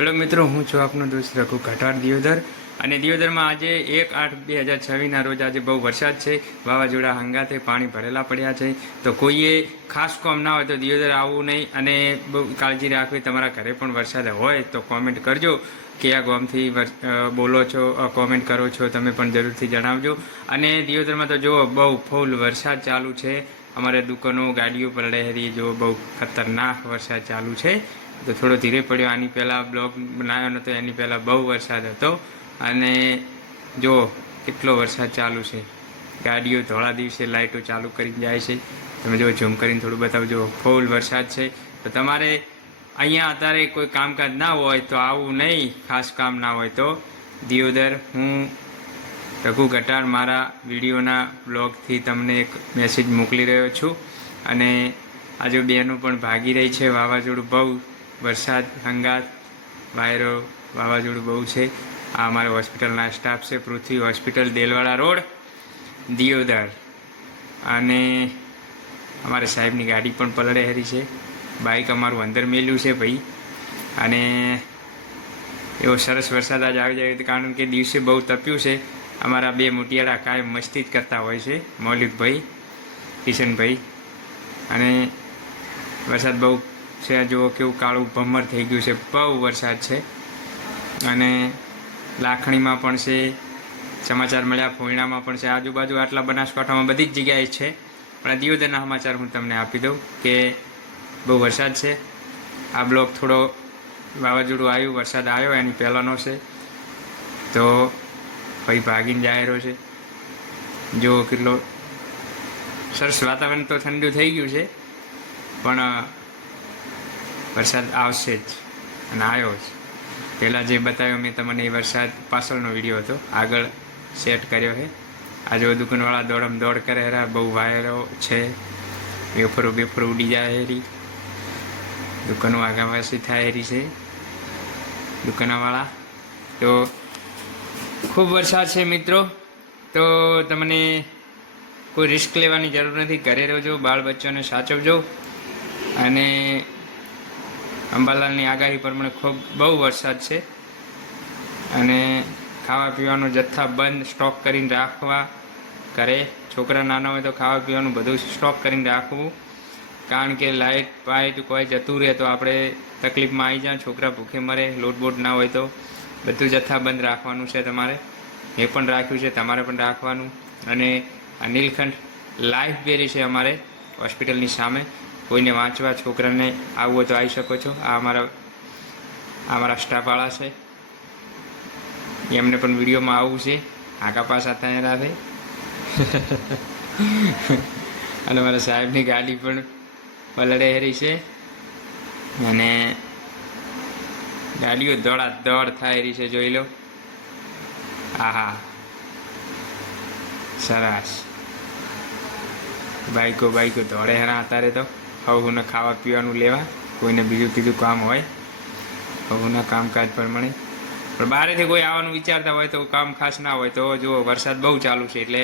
Hello મિત્રો, હું છું આપનો દોસ્ત રઘુ કટાર દિયોદર. અને દિયોદરમાં આજે 1/8/2026 રોજ આજે બહુ વરસાદ છે. વાવાઝોડા હંગાતે પાણી ભરેલા પડ્યા છે. તો કોઈએ ખાસ કામ ના હોય તો દિયોદર આવવું નહીં અને બહુ કાળજી રાખવી. તમારા ઘરે પણ વરસાદ હોય તો કોમેન્ટ કરજો કે આ ગામથી બોલો છો, કોમેન્ટ કરો છો, તમે પણ જરૂરથી જણાવજો. અને દિયોદરમાં તો જુઓ બહુ ફૂલ વરસાદ ચાલુ છે. અમારે દુકાનો ગાડીઓ પર લહેરી જો બહુ ખતરનાક વરસાદ ચાલુ છે. તો થોડો ધીરે પડ્યો. આની પહેલાં બ્લોગ બનાવ્યો નહોતો, એની પહેલાં બહુ વરસાદ હતો. અને જો કેટલો વરસાદ ચાલુ છે. ગાડીઓ ધોળા દિવસે લાઇટો ચાલુ કરી જાય છે. તમે જો ઝૂમ કરીને થોડું બતાવજો. ફૂલ વરસાદ છે. તો તમારે અહીંયા અત્યારે કોઈ કામકાજ ના હોય તો આવું નહીં. ખાસ કામ ના હોય તો દિયોદર હું રઘુ ગટાર મારા વિડીયોના બ્લોગથી તમને એક મેસેજ મોકલી રહ્યો છું. અને આજે બહેનો પણ ભાગી રહી છે. વાવાઝોડું બહુ વરસાદ હંગાત વાયરો વાવાઝોડું બહુ છે. આ અમારા હોસ્પિટલના સ્ટાફ છે, પૃથ્વી હોસ્પિટલ, દેલવાડા રોડ, દિયોદર. અને અમારા સાહેબની ગાડી પણ પલળે હરી છે. બાઇક અમારું અંદર મેલ્યું છે ભાઈ. અને એવો સરસ વરસાદ આજ આવી જાય કારણ કે દિવસે બહુ તપ્યું છે. અમારા બે મોટિયાળા કાયમ મસ્તી જ કરતા હોય છે, મૌલિકભાઈ, કિશનભાઈ. અને વરસાદ બહુ છે. જુઓ કેવું કાળું ભમર થઈ ગયું છે. બહુ વરસાદ છે. અને લાખણીમાં પણ છે, સમાચાર મળ્યા, ફોયણામાં પણ છે, આજુબાજુ આટલા બનાસકાંઠામાં બધી જ જગ્યાએ છે. પણ આ દિયોદરના સમાચાર હું તમને આપી દઉં કે બહુ વરસાદ છે. આ બ્લોક થોડો વાવાઝોડું આવ્યું, વરસાદ આવ્યો એની પહેલાંનો છે. તો ભાઈ ભાગીને જાહેરો છે. જો કેટલો સરસ વાતાવરણ તો ઠંડુ થઈ ગયું છે, પણ વરસાદ આવશે જ અને આવ્યો જ. પહેલાં જે બતાવ્યો મેં તમને એ વરસાદ પાછળનો વિડીયો હતો, આગળ સેટ કર્યો છે. આજે દુકાનવાળા દોડમ દોડ કરે હેરા, બહુ વાયરો છે. બેફરો ઉડી જાય હેરી, દુકાનો આગાવાસી થાય હેરી છે દુકાનવાળા. તો ખૂબ વરસાદ છે મિત્રો. તો તમને કોઈ રિસ્ક લેવાની જરૂર નથી. ઘરે રહેજો, બાળ બચ્ચાને સાચવજો. અને અંબાલાલની આગાહી પ્રમાણે ખૂબ બહુ વરસાદ છે. અને ખાવા પીવાનો જથ્થાબંધ સ્ટોક કરીને રાખવા. ઘરે છોકરા નાના હોય તો ખાવા પીવાનું બધું સ્ટોક કરીને રાખવું. કારણ કે લાઇટ કોઈ જતું રહે તો આપણે તકલીફમાં આવી જાય, છોકરા ભૂખે મરે, લોટ ના હોય તો બધું જથ્થાબંધ રાખવાનું છે તમારે. એ પણ રાખ્યું છે, તમારે પણ રાખવાનું. અને આ નીલકંઠ લાઇબ્રેરી છે અમારે હોસ્પિટલની સામે. કોઈને વાંચવા, છોકરાને આવવું હોય તો આવી શકો છો. આ અમારા સ્ટાફવાળા છે, એમને પણ વિડીયોમાં આવવું છે. આગા પાછા થયેલા છે. અને મારા સાહેબની ગાડી પણ પલળે હેરી છે. અને ગાડીઓ દોડ થાય રહી છે, જોઈ લો. આહા, સરસ. બાઈકો દોડે હેરા અત્યારે તો. હવને ખાવા પીવાનું લેવા, કોઈને બીજું કામ હોય હવના કામકાજ પ્રમાણે. પણ બહારેથી કોઈ આવવાનું વિચારતા હોય તો કામ ખાસ ના હોય તો જુઓ વરસાદ બહુ ચાલુ છે એટલે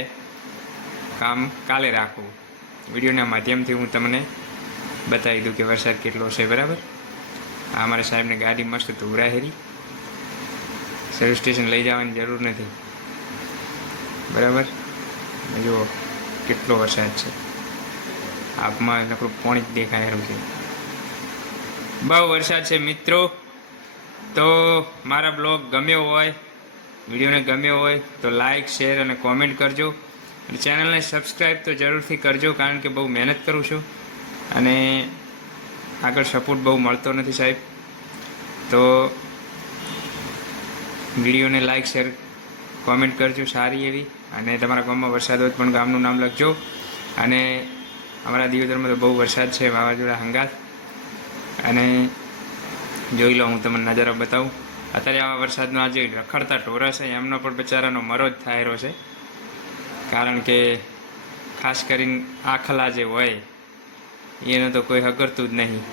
કામ કાલે રાખવું. વિડીયોના માધ્યમથી હું તમને બતાવી દઉં કે વરસાદ કેટલો છે. બરાબર. આ અમારા સાહેબને ગાડી મસ્ત ધોરા હેરી, સર્વિસ સ્ટેશન લઈ જવાની જરૂર નથી. બરાબર. જુઓ કેટલો વરસાદ છે. આપમાં નકરું પાણી જ દેખાય રહ્યું છે. બહુ વરસાદ છે મિત્રો. તો મારા બ્લોગ ગમ્યો હોય, વિડીયોને ગમ્યો હોય તો લાઇક, શેર અને કોમેન્ટ કરજો. અને ચેનલને સબસ્ક્રાઈબ તો જરૂરથી કરજો કારણ કે બહુ મહેનત કરું છું અને આગળ સપોર્ટ બહુ મળતો નથી સાહેબ. તો વિડીયોને લાઇક, શેર, કોમેન્ટ કરજો સારી એવી. અને તમારા ગામમાં વરસાદ હોય પણ ગામનું નામ લખજો. અને અમારા દિયોદરમાં તો બહુ વરસાદ છે, વાવાઝોડા હંગાત. અને જોઈ લો, હું તમને નજારો બતાવું. અત્યારે આવા વરસાદનો આજે રખડતા ઢોરા છે એમનો પણ બચારાનો મરો જ થાયરો છે. કારણ કે ખાસ કરીને આખલા જે હોય એનો તો કોઈ હગરતું જ નહીં.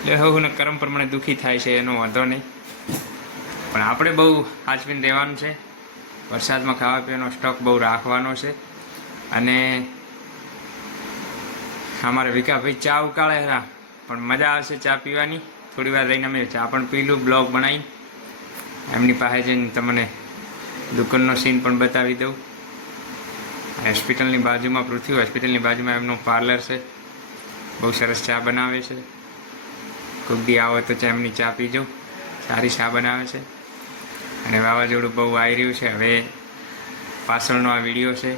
એટલે હું કર્મ પ્રમાણે દુઃખી થાય છે, એનો વાંધો નહીં. પણ આપણે બહુ સાચવીને રહેવાનું છે. વરસાદમાં ખાવા પીવાનો સ્ટોક બહુ રાખવાનો છે. અને અમારા વિકાભાઈ ચા ઉકાળે પણ મજા આવશે ચા પીવાની. થોડી વાર રહીને અમે ચા પણ પીલું, બ્લોગ બનાવી. એમની પાસે જઈને તમને દુકાનનો સીન પણ બતાવી દઉં. હોસ્પિટલની બાજુમાં, પૃથ્વી હોસ્પિટલની બાજુમાં એમનું પાર્લર છે. બહુ સરસ ચા બનાવે છે. કોઈક દી આવો તો એમની ચા પીજો, સારી ચા બનાવે છે. અને વાવાઝોડું બહુ આવી રહ્યું છે. હવે પાછળનો આ વિડીયો છે.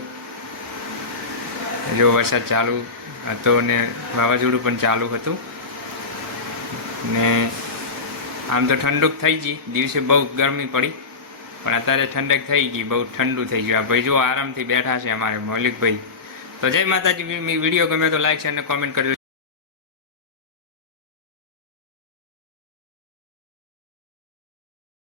જો વરસાદ ચાલુ હતો ને વાવાઝોડું પણ ચાલુ હતું. ને આમ તો ઠંડક થઈ ગઈ, દિવસે બહુ ગરમી પડી, પણ અત્યારે ઠંડક થઈ ગઈ, બહુ ઠંડુ થઈ ગયું. આ ભાઈ જો આરામથી બેઠા છે અમારે મૌલિકભાઈ. તો જય માતાજી. વિડીયો ગમે તો લાઈક, શેર અને કોમેન્ટ કરજો.